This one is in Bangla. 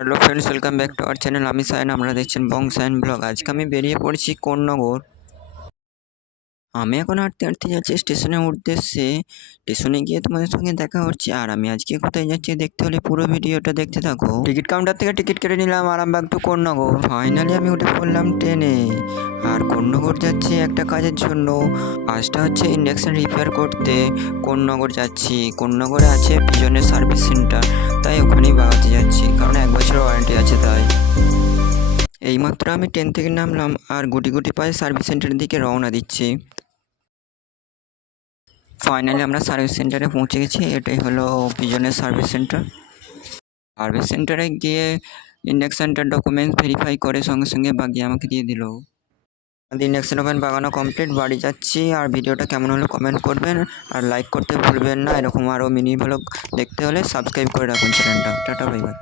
Hello friends, welcome back to our channel. আমি সায়ন, আপনারা দেখছেন বং সায়ন ব্লগ। আজকে আমি বেরিয়ে পড়েছি কোন্নগর। আমি এখন হাঁটতে হাঁটতে যাচ্ছি স্টেশনের উদ্দেশ্যে। স্টেশনে গিয়ে তোমাদের সঙ্গে দেখা হচ্ছে। আর আমি আজকে কোথায় যাচ্ছি দেখতে হলে পুরো ভিডিওটা দেখতে থাকো। টিকিট কাউন্টার থেকে টিকিট কেটে নিলাম আরামবাগ টু কোন্নগর। ফাইনালি আমি উঠে পড়লাম ট্রেনে। আর কোন্নগর যাচ্ছি একটা কাজের জন্য। কাজটা হচ্ছে ইন্ডাকশন রিপেয়ার করতে কোন্নগর যাচ্ছি। কোন্নগরে আছে পিজনের সার্ভিস সেন্টার, তাই ওখানেই বাগাতে যাচ্ছি, কারণ 1 বছরের ওয়ারেন্টি আছে তাই। এইমাত্র আমি ট্রেন থেকে নামলাম আর গুটি গুটি পায়ে সার্ভিস সেন্টারের দিকে রওনা দিচ্ছি। ফাইনালি আমরা সার্ভিস সেন্টারে পৌঁছে গেছি। এটাই হলো পিজনের সার্ভিস সেন্টার। সার্ভিস সেন্টারে গিয়ে ইন্ডাকশানটার ডকুমেন্টস ভেরিফাই করে সঙ্গে সঙ্গে বাগিয়ে আমাকে দিয়ে দিল। ইন্ডাকশান ওভেন বাগানো কমপ্লিট, বাড়ি যাচ্ছি। আর ভিডিওটা কেমন হলো কমেন্ট করবেন আর লাইক করতে ভুলবেন না। এরকম আরও মিনি ভ্লগ দেখতে হলে সাবস্ক্রাইব করে রাখুন চ্যানেলটা। Tata, bye bye.